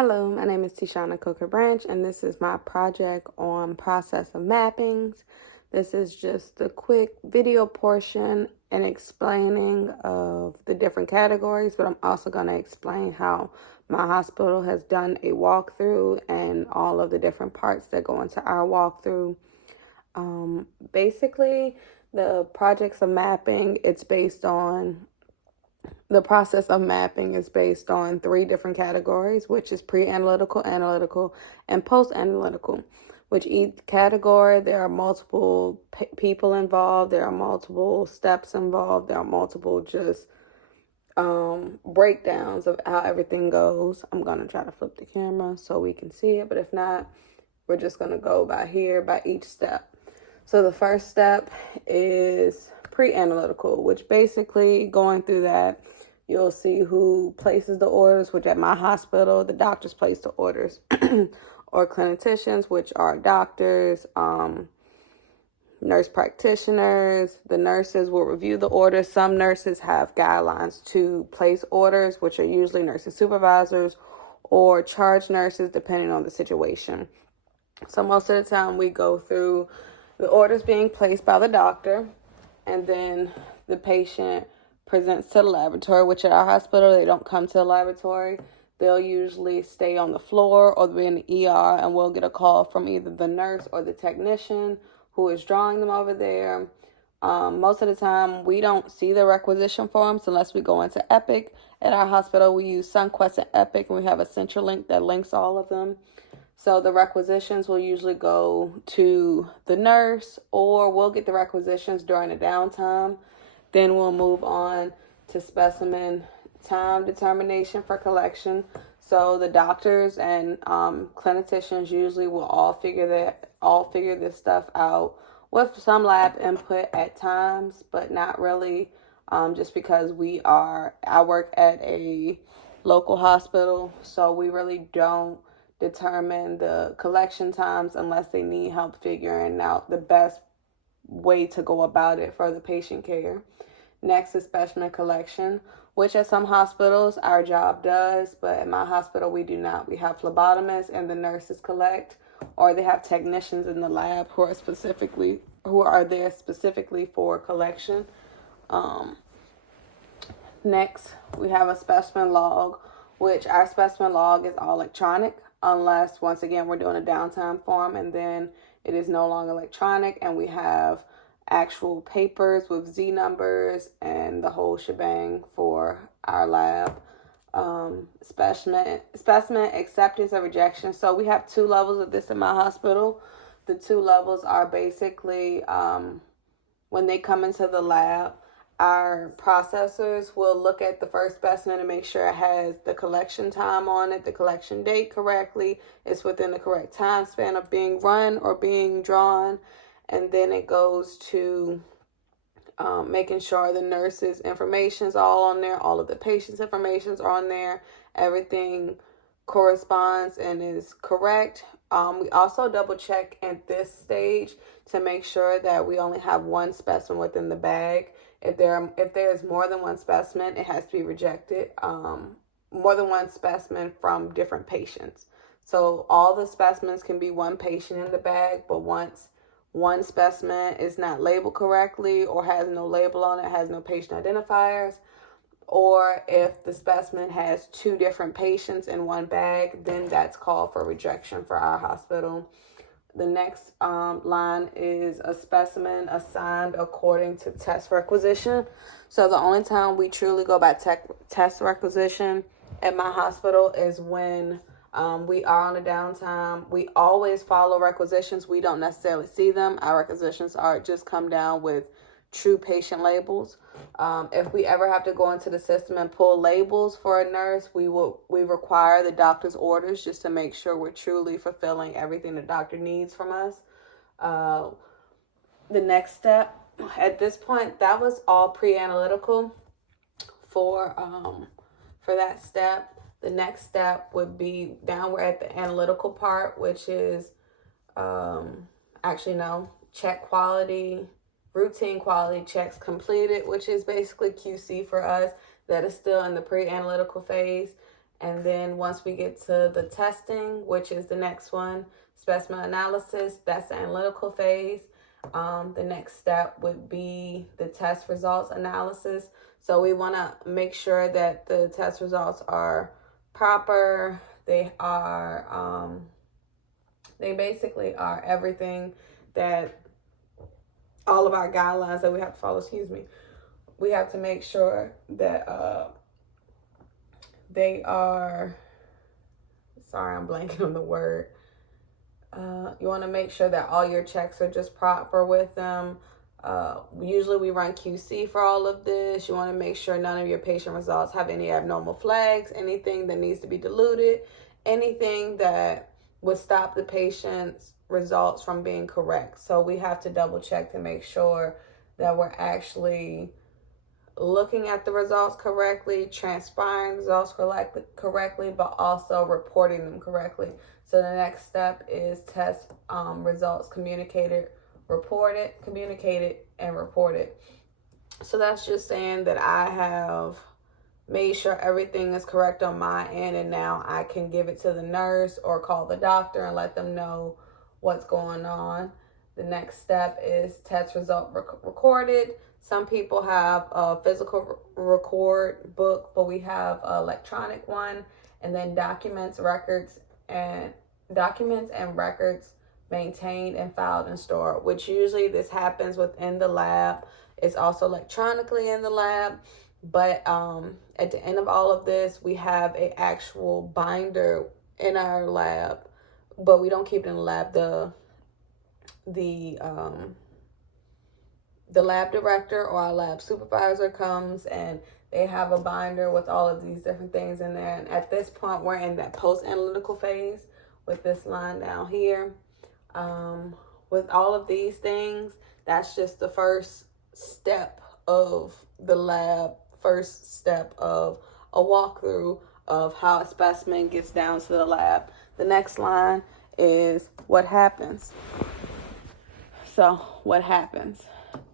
Hello, my name is Tishana Coker Branch, and this is my project on process of mappings. This is just a quick video portion and explaining of the different categories, but I'm also going to explain how my hospital has done a walkthrough and all of the different parts that go into our walkthrough. Basically, the projects of mapping, the process of mapping is based on three different categories, which is pre-analytical, analytical, and post-analytical. Which each category, there are multiple people involved, there are multiple steps involved, there are multiple breakdowns of how everything goes. I'm going to try to flip the camera so we can see it, but if not, we're just going to go by each step. So the first step is pre-analytical, which basically going through that, you'll see who places the orders, which at my hospital, the doctors place the orders, or clinicians, which are doctors, nurse practitioners. The nurses will review the orders. Some nurses have guidelines to place orders, which are usually nursing supervisors or charge nurses, depending on the situation. So most of the time we go through the orders being placed by the doctor, and then the patient presents to the laboratory, which at our hospital, they don't come to the laboratory. They'll usually stay on the floor or be in the ER, and we'll get a call from either the nurse or the technician who is drawing them over there. Most of the time, we don't see the requisition forms unless we go into Epic. At our hospital, we use Sunquest and Epic, and we have a central link that links all of them. So the requisitions will usually go to the nurse, or we'll get the requisitions during the downtime. Then we'll move on to specimen time determination for collection. So the doctors and clinicians usually will all figure this stuff out with some lab input at times, but not really, just because I work at a local hospital, so we really don't determine the collection times unless they need help figuring out the best way to go about it for the patient care. Next is specimen collection, which at some hospitals our job does, but at my hospital we do not. We have phlebotomists and the nurses collect, or they have technicians in the lab who are there specifically for collection. Next, we have a specimen log, which our specimen log is all electronic, unless, once again, we're doing a downtime form, and then it is no longer electronic, and we have actual papers with Z numbers and the whole shebang for our lab. Specimen acceptance or rejection. So we have two levels of this in my hospital. The two levels are basically when they come into the lab, our processors will look at the first specimen and make sure it has the collection time on it, the collection date correctly, it's within the correct time span of being run or being drawn. And then it goes to making sure the nurse's information is all on there, all of the patient's information are on there, everything corresponds and is correct. We also double check at this stage to make sure that we only have one specimen within the bag. If there's more than one specimen, it has to be rejected. More than one specimen from different patients. So all the specimens can be one patient in the bag, but once one specimen is not labeled correctly or has no label on it, has no patient identifiers, or if the specimen has two different patients in one bag, then that's called for rejection for our hospital. The next line is a specimen assigned according to test requisition. So the only time we truly go by test requisition at my hospital is when we are on a downtime. We always follow requisitions. We don't necessarily see them. Our requisitions are just come down with true patient labels. If we ever have to go into the system and pull labels for a nurse, we require the doctor's orders just to make sure we're truly fulfilling everything the doctor needs from us. The next step, at this point, that was all pre-analytical for that step. The next step would be downward at the analytical part, which is check quality, routine quality checks completed, which is basically QC for us. That is still in the pre-analytical phase. And then once we get to the testing, which is the next one, specimen analysis, that's the analytical phase. The next step would be the test results analysis. So we want to make sure that the test results are proper. They basically are everything that all of our guidelines that we have to follow, we have to make sure that they are, sorry, I'm blanking on the word. You want to make sure that all your checks are just proper with them. Usually we run QC for all of this. You want to make sure none of your patient results have any abnormal flags, anything that needs to be diluted, anything that would stop the patient's results from being correct. So we have to double check to make sure that we're actually looking at the results correctly, transpiring the results correctly, but also reporting them correctly. So the next step is test results communicated, and reported. So that's just saying that I have made sure everything is correct on my end, and now I can give it to the nurse or call the doctor and let them know what's going on. The next step is test result recorded. Some people have a physical record book, but we have an electronic one, and then documents and records maintained and filed and stored, which usually this happens within the lab. It's also electronically in the lab, but at the end of all of this, we have an actual binder in our lab, but we don't keep it in the lab. The lab director or our lab supervisor comes and they have a binder with all of these different things in there. And at this point, we're in that post-analytical phase with this line down here. With all of these things, that's just the first step of the lab, first step of a walkthrough of how a specimen gets down to the lab. The next line is what happens. So what happens?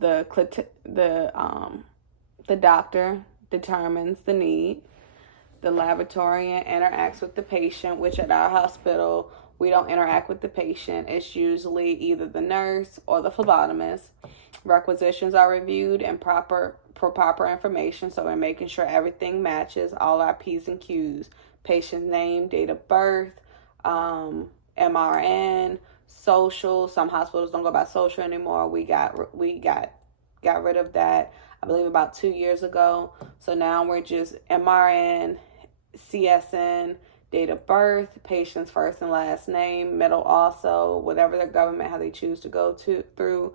The doctor determines the need. The laboratorian interacts with the patient, which at our hospital, we don't interact with the patient. It's usually either the nurse or the phlebotomist. Requisitions are reviewed and proper information, so we're making sure everything matches all our P's and Q's. Patient's name, date of birth, MRN, social. Some hospitals don't go by social anymore. We got rid of that, I believe, about 2 years ago. So now we're just MRN, CSN, date of birth, patient's first and last name, middle also, whatever their government, how they choose to go through,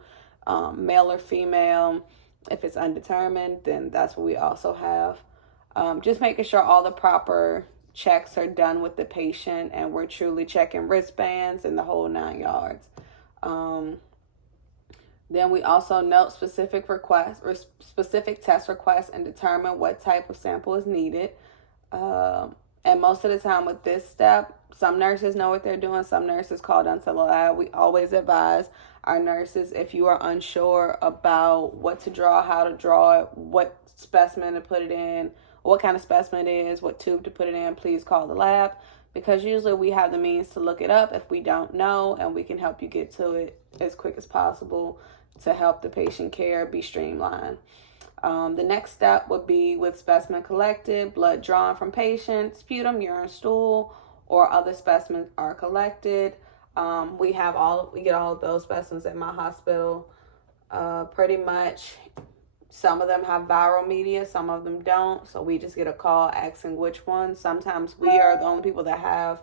male or female. If it's undetermined, then that's what we also have. Just making sure all the proper checks are done with the patient, and we're truly checking wristbands and the whole 9 yards. Then we also note specific requests or specific test requests and determine what type of sample is needed. And most of the time with this step, some nurses know what they're doing. Some nurses call down to the lab. We always advise our nurses, if you are unsure about what to draw, how to draw it, what specimen to put it in, what kind of specimen it is, what tube to put it in, please call the lab, because usually we have the means to look it up if we don't know, and we can help you get to it as quick as possible to help the patient care be streamlined. The next step would be with specimen collected, blood drawn from patients, sputum, urine, stool, or other specimens are collected. We get all of those specimens at my hospital. Pretty much, some of them have viral media, some of them don't. So we just get a call asking which one. Sometimes we are the only people that have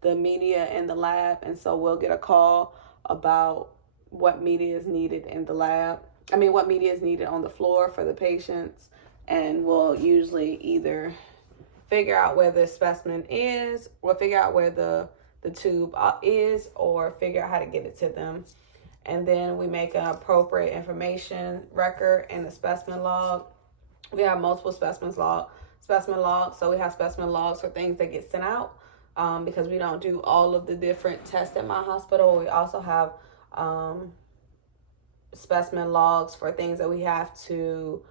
the media in the lab, and so we'll get a call about what media is needed in the lab. What media is needed on the floor for the patients, and we'll usually either figure out where the specimen is, or figure out where the tube is, or figure out how to get it to them. And then we make an appropriate information record in the specimen log. We have multiple specimen logs. So we have specimen logs for things that get sent out, because we don't do all of the different tests at my hospital. We also have specimen logs for things that we have to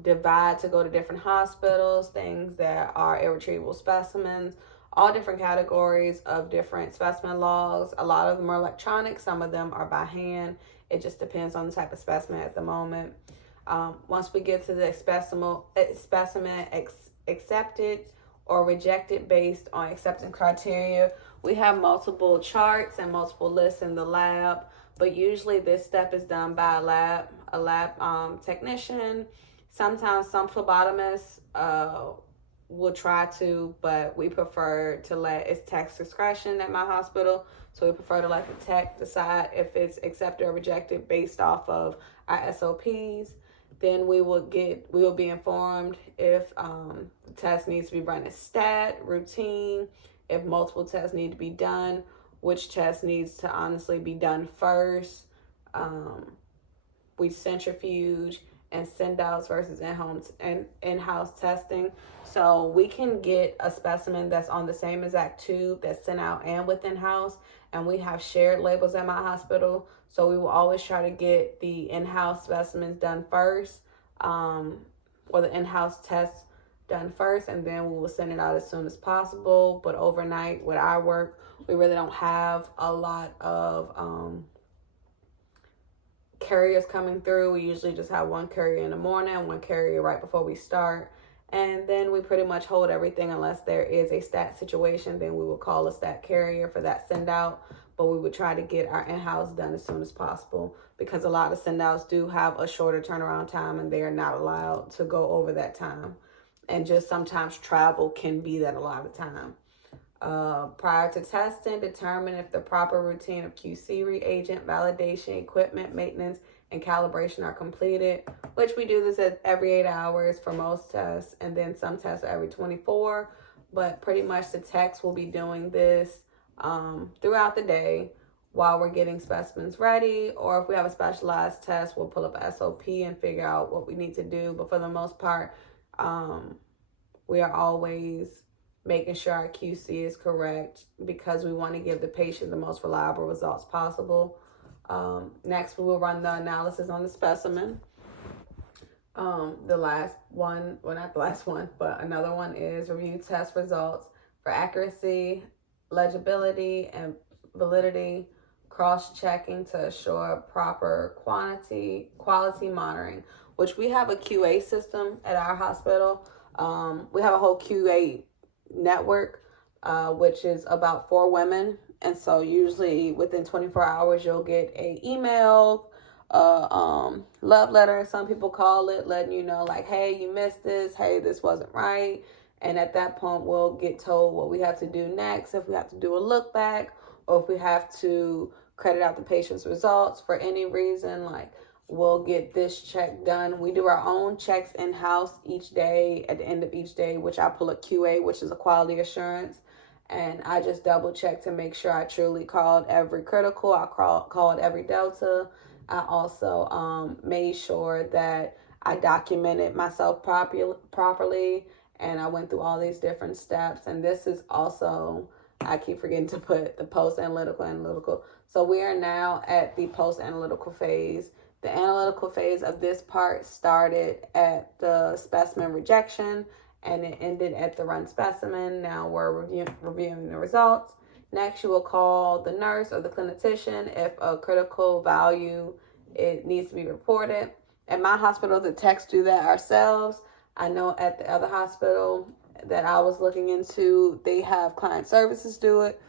divide to go to different hospitals, things that are irretrievable specimens, all different categories of different specimen logs. A lot of them are electronic, some of them are by hand. It just depends on the type of specimen at the moment. Once we get to the specimen accepted or rejected based on acceptance criteria, we have multiple charts and multiple lists in the lab, but usually this step is done by a lab technician. Sometimes some phlebotomists will try to, but we prefer to let, it's tech's discretion at my hospital, so we prefer to let the tech decide if it's accepted or rejected based off of our SOPs. Then we will be informed if the test needs to be run as stat, routine, if multiple tests need to be done, which test needs to honestly be done first. We centrifuge and send outs versus in-house testing. So we can get a specimen that's on the same exact tube that's sent out and within house, and we have shared labels at my hospital. So we will always try to get the in-house specimens done first, or the in-house tests done first, and then we will send it out as soon as possible. But overnight with our work, we really don't have a lot of carriers coming through. We usually just have one carrier in the morning and one carrier right before we start. And then we pretty much hold everything unless there is a stat situation. Then we will call a stat carrier for that send out. But we would try to get our in-house done as soon as possible, because a lot of send outs do have a shorter turnaround time and they are not allowed to go over that time. And just sometimes travel can be that a lot of time. Prior to testing, determine if the proper routine of QC reagent, validation, equipment, maintenance, and calibration are completed, which we do this at every 8 hours for most tests, and then some tests every 24. But pretty much the techs will be doing this throughout the day while we're getting specimens ready, or if we have a specialized test, we'll pull up an SOP and figure out what we need to do. But for the most part, we are always making sure our QC is correct, because we want to give the patient the most reliable results possible. Next, we will run the analysis on the specimen. The last one, well, not the last one, but another one is review test results for accuracy, legibility, and validity, cross-checking to assure proper quality monitoring, which we have a QA system at our hospital. We have a whole QA network, which is about 4 women. And so usually within 24 hours, you'll get an email, love letter, some people call it, letting you know, like, hey, you missed this. Hey, this wasn't right. And at that point, we'll get told what we have to do next, if we have to do a look back, or if we have to credit out the patient's results for any reason, like, we'll get this check done. We do our own checks in-house each day, at the end of each day, which I pull a QA, which is a quality assurance. And I just double check to make sure I truly called every critical. I called every delta. I also made sure that I documented myself properly. And I went through all these different steps. And this is also, I keep forgetting to put the post-analytical. So we are now at the post-analytical phase. The analytical phase of this part started at the specimen rejection, and it ended at the run specimen. Now we're reviewing the results. Next, you will call the nurse or the clinician if a critical value it needs to be reported. At my hospital, the techs do that ourselves. I know at the other hospital that I was looking into, they have client services do it.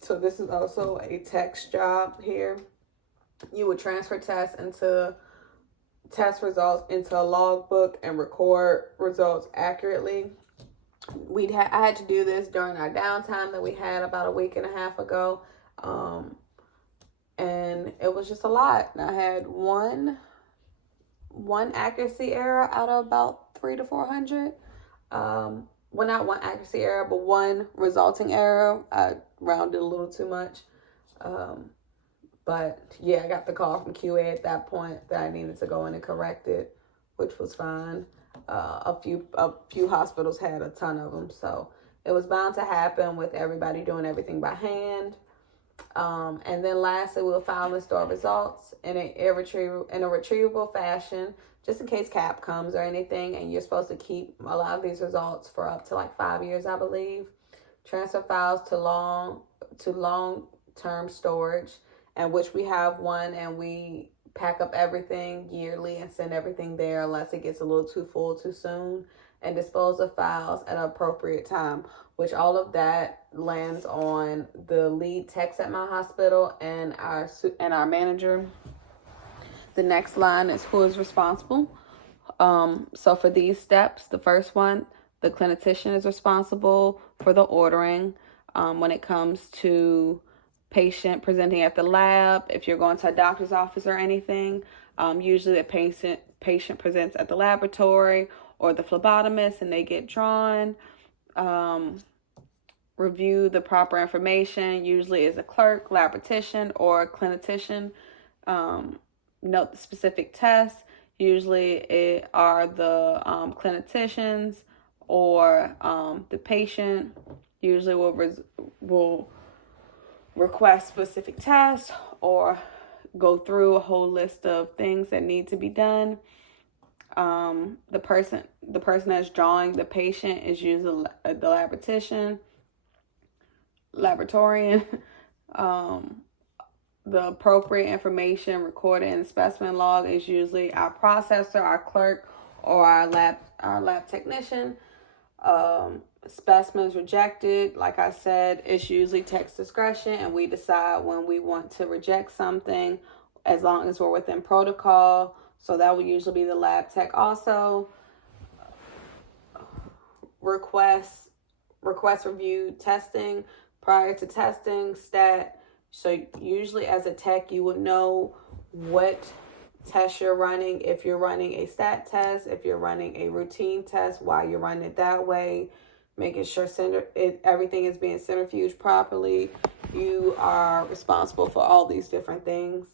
So this is also a tech's job here. You would transfer test results into a logbook and record results accurately. I had to do this during our downtime that we had about a week and a half ago. And it was just a lot. I had one accuracy error out of about 300 to 400. Well, not one accuracy error, but one resulting error. I rounded a little too much. But yeah, I got the call from QA at that point that I needed to go in and correct it, which was fine. A few hospitals had a ton of them, so it was bound to happen with everybody doing everything by hand. And then lastly, we'll file and store results in a retrievable fashion just in case CAP comes or anything, and you're supposed to keep a lot of these results for up to like 5 years, I believe. Transfer files to long-term storage, and which we have one, and we pack up everything yearly and send everything there unless it gets a little too full too soon, and dispose of files at an appropriate time, which all of that lands on the lead techs at my hospital and our manager. The next line is who is responsible. So for these steps, the first one, the clinician is responsible for the ordering. When it comes to patient presenting at the lab, if you're going to a doctor's office or anything, usually the patient presents at the laboratory or the phlebotomist and they get drawn. Review the proper information, usually is a clerk, laboratician, or clinician. Note the specific tests. Usually it are the clinicians or the patient usually will request specific tests or go through a whole list of things that need to be done. The person that's drawing the patient is usually the laboratorian. The appropriate information recorded in the specimen log is usually our processor, our clerk, or our lab technician. Specimens rejected, like I said, it's usually tech's discretion, and we decide when we want to reject something as long as we're within protocol. So that will usually be the lab tech. Also, request review testing prior to testing stat. So usually as a tech, you would know what test you're running, if you're running a stat test, if you're running a routine test, why you're running it that way, making sure everything is being centrifuged properly. You are responsible for all these different things.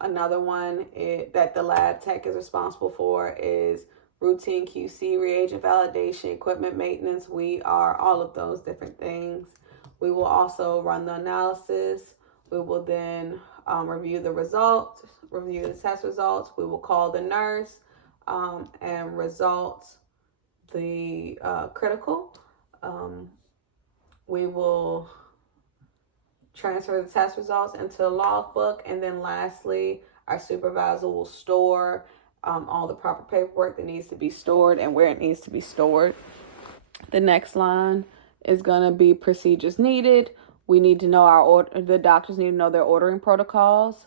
Another one that the lab tech is responsible for is routine QC, reagent validation, equipment maintenance. We are all of those different things. We will also run the analysis. We will then review the results, review the test results. We will call the nurse and results the critical. We will transfer the test results into a logbook. And then lastly, our supervisor will store all the proper paperwork that needs to be stored and where it needs to be stored. The next line is going to be procedures needed. We need to know the doctors need to know their ordering protocols.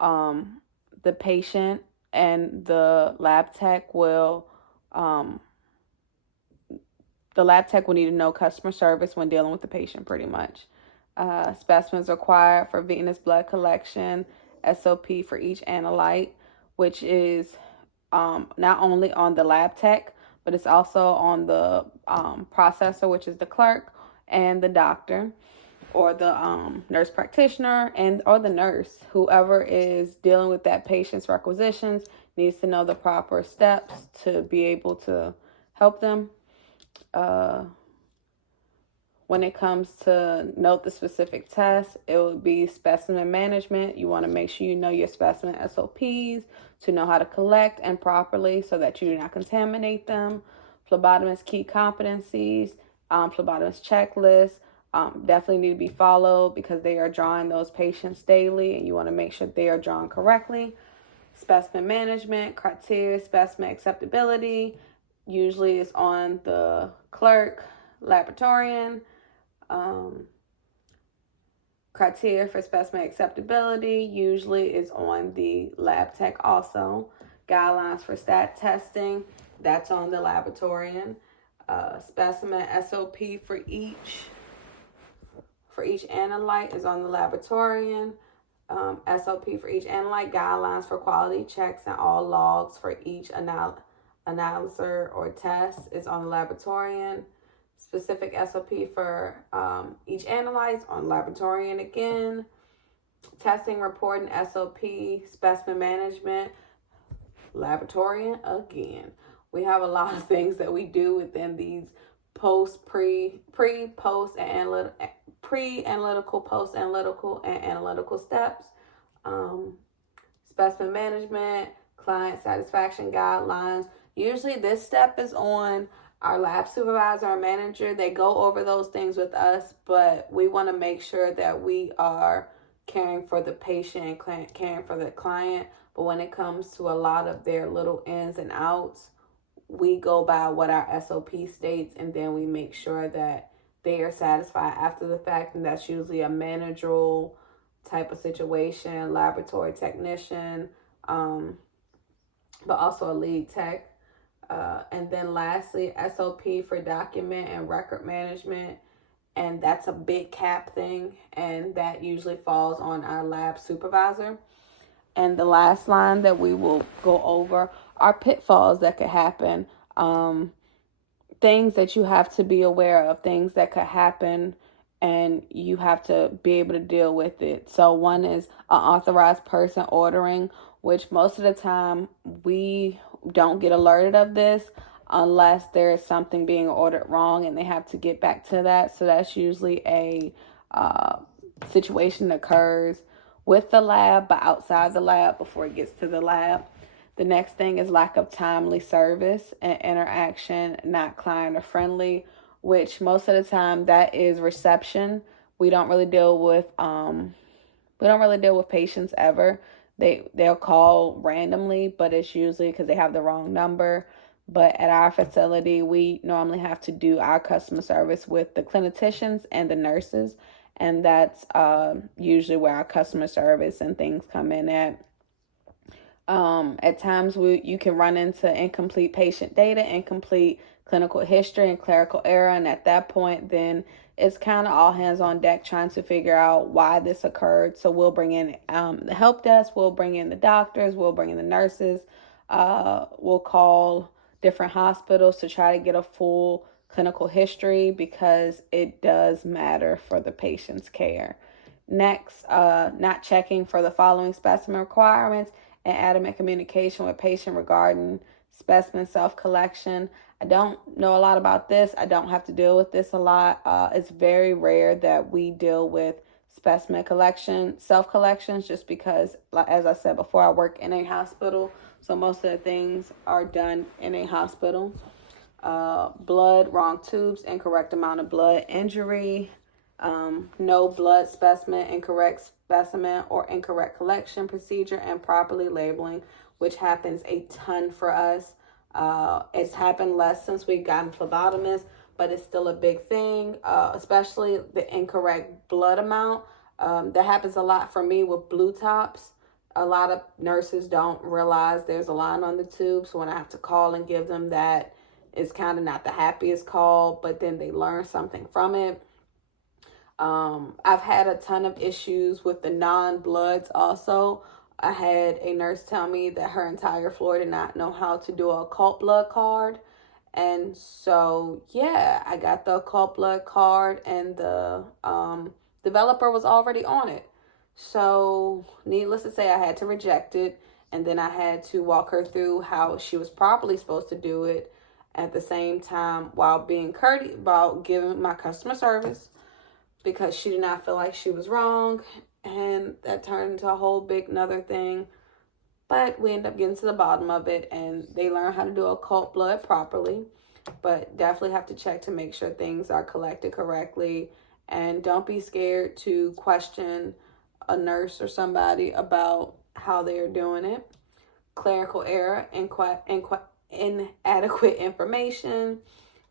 The patient and the lab tech will need to know customer service when dealing with the patient pretty much. Specimens required for venous blood collection, SOP for each analyte, which is not only on the lab tech, but it's also on the processor, which is the clerk, and the doctor, or the nurse practitioner, or the nurse. Whoever is dealing with that patient's requisitions needs to know the proper steps to be able to help them. When it comes to note the specific test, it would be specimen management. You want to make sure you know your specimen SOPs to know how to collect and properly so that you do not contaminate them. Phlebotomist key competencies, phlebotomist checklists definitely need to be followed because they are drawing those patients daily and you want to make sure they are drawn correctly. Specimen management, criteria, specimen acceptability, usually is on the clerk, laboratorian. Criteria for specimen acceptability usually is on the lab tech also. Guidelines for stat testing, that's on the laboratorian. Specimen SOP for each analyte is on the laboratorian. SOP for each analyte, guidelines for quality checks and all logs for each analyzer or test is on the laboratorian. Specific SOP for each analyte on laboratorian again. Testing, reporting, SOP, specimen management, laboratorian again. We have a lot of things that we do within these pre-analytical, post-analytical, and analytical steps. specimen management, client satisfaction guidelines. Usually this step is on our lab supervisor or manager. They go over those things with us, but we want to make sure that we are caring for the patient and caring for the client. But when it comes to a lot of their little ins and outs, we go by what our SOP states, and then we make sure that they are satisfied after the fact. And that's usually a managerial type of situation, laboratory technician, but also a lead tech. And then lastly, SOP for document and record management. And that's a big cap thing. And that usually falls on our lab supervisor. And the last line that we will go over are pitfalls that could happen. Things that you have to be aware of, things that could happen, and you have to be able to deal with it. So one is an authorized person ordering, which most of the time we don't get alerted of this unless there is something being ordered wrong and they have to get back to that. So that's usually a situation that occurs with the lab, but outside the lab before it gets to the lab. The next thing is lack of timely service and interaction, not client or friendly, which most of the time that is reception. We don't really deal with patients ever. They'll call randomly, but it's usually because they have the wrong number. But at our facility, we normally have to do our customer service with the clinicians and the nurses, and that's usually where our customer service and things come in at. At times you can run into incomplete patient data, incomplete clinical history, and clerical error. And at that point, then it's kind of all hands on deck trying to figure out why this occurred. So we'll bring in the help desk, we'll bring in the doctors, we'll bring in the nurses, we'll call different hospitals to try to get a full clinical history because it does matter for the patient's care. Next, not checking for the following specimen requirements and adamant communication with patient regarding specimen self-collection. I don't know a lot about this. I don't have to deal with this a lot. It's very rare that we deal with specimen collection, self-collections, just because, as I said before, I work in a hospital. So most of the things are done in a hospital. Blood, wrong tubes, incorrect amount of blood, injury, no blood specimen, incorrect specimen or incorrect collection procedure, and properly labeling, which happens a ton for us. It's happened less since we've gotten phlebotomists, but it's still a big thing, especially the incorrect blood amount. That happens a lot for me with blue tops. A lot of nurses don't realize there's a line on the tube, so when I have to call and give them that, it's kind of not the happiest call, but then they learn something from it. I've had a ton of issues with the non-bloods also. I had a nurse tell me that her entire floor did not know how to do a occult blood card. And so, yeah, I got the occult blood card and the developer was already on it. So, needless to say, I had to reject it. And then I had to walk her through how she was properly supposed to do it at the same time while being courteous about giving my customer service, because she did not feel like she was wrong. And that turned into a whole big another thing. But we ended up getting to the bottom of it, and they learn how to do occult blood properly. But definitely have to check to make sure things are collected correctly. And don't be scared to question a nurse or somebody about how they're doing it. Clerical error, inadequate information,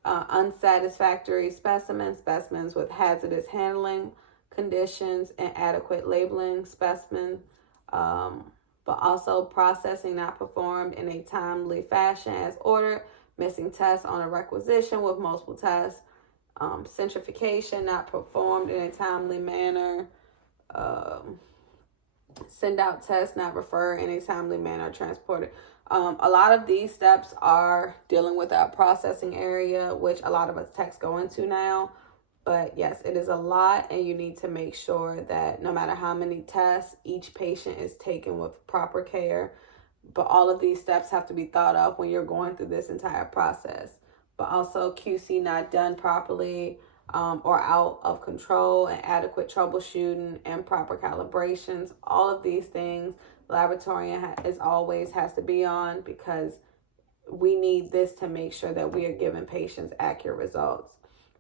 unsatisfactory specimens with hazardous handling conditions, and adequate labeling specimen, but also processing not performed in a timely fashion as ordered, missing tests on a requisition with multiple tests, centrifugation not performed in a timely manner, send out tests not referred in a timely manner, transported. A lot of these steps are dealing with our processing area, which a lot of us techs go into now. But yes, it is a lot, and you need to make sure that no matter how many tests, each patient is taken with proper care. But all of these steps have to be thought of when you're going through this entire process. But also QC not done properly, or out of control, and adequate troubleshooting and proper calibrations. All of these things Laboratorian is always has to be on, because we need this to make sure that we are giving patients accurate results.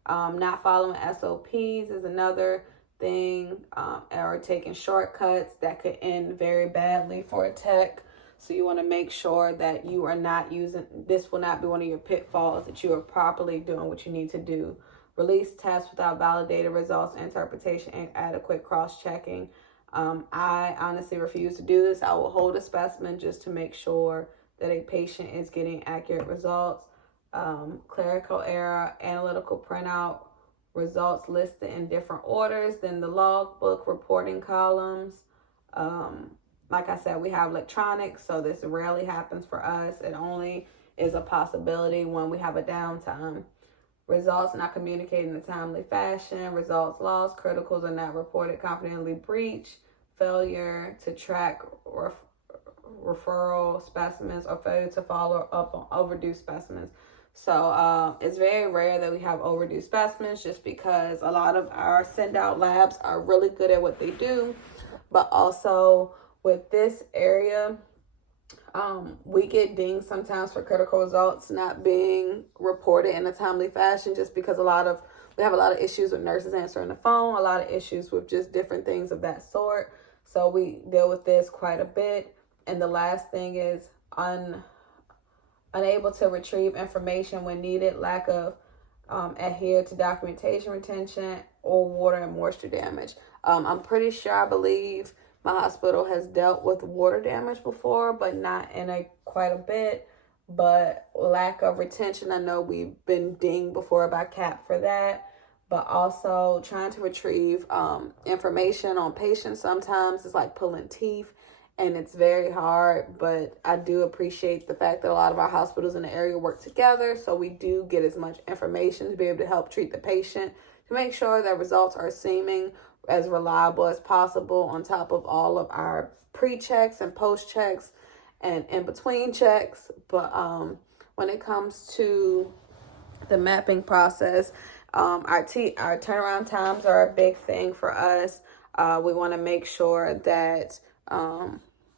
Not following SOPs is another thing, or taking shortcuts that could end very badly for a tech. So you want to make sure that you are not using, this will not be one of your pitfalls, that you are properly doing what you need to do. Release tests without validated results, interpretation, and adequate cross-checking. I honestly refuse to do this. I will hold a specimen just to make sure that a patient is getting accurate results. Clerical error, analytical printout, results listed in different orders than the logbook reporting columns. Like I said, we have electronics, so this rarely happens for us. It only is a possibility when we have a downtime. Results not communicated in a timely fashion, results lost, criticals are not reported, confidently breached, failure to track referral specimens, or failure to follow up on overdue specimens. So it's very rare that we have overdue specimens, just because a lot of our send out labs are really good at what they do. But also with this area, we get dinged sometimes for critical results not being reported in a timely fashion, just because we have a lot of issues with nurses answering the phone, a lot of issues with just different things of that sort. So we deal with this quite a bit. And the last thing is unable to retrieve information when needed, lack of adhere to documentation retention, or water and moisture damage. I'm pretty sure, I believe my hospital has dealt with water damage before, but not in quite a bit. But lack of retention, I know we've been dinged before by CAP for that. But also trying to retrieve information on patients sometimes is like pulling teeth, and it's very hard. But I do appreciate the fact that a lot of our hospitals in the area work together, so we do get as much information to be able to help treat the patient, to make sure that results are seeming as reliable as possible, on top of all of our pre-checks and post-checks and in-between checks. But when it comes to the mapping process, our turnaround times are a big thing for us. We want to make sure that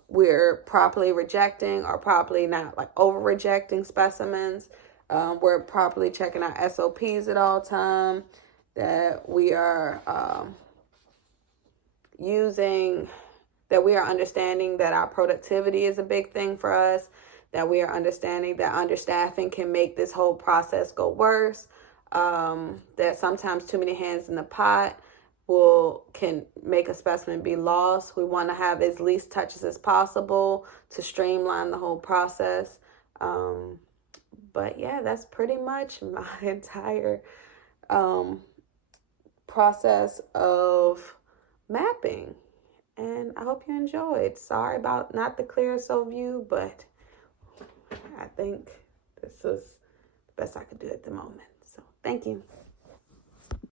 we're properly rejecting, or properly not like over rejecting specimens. We're properly checking our SOPs at all time, that we are understanding that our productivity is a big thing for us, that we are understanding that understaffing can make this whole process go worse, that sometimes too many hands in the pot can make a specimen be lost. We want to have as least touches as possible to streamline the whole process. But yeah, that's pretty much my entire process of mapping, and I hope you enjoyed. Sorry about not the clearest overview, but I think this was the best I could do at the moment. So thank you.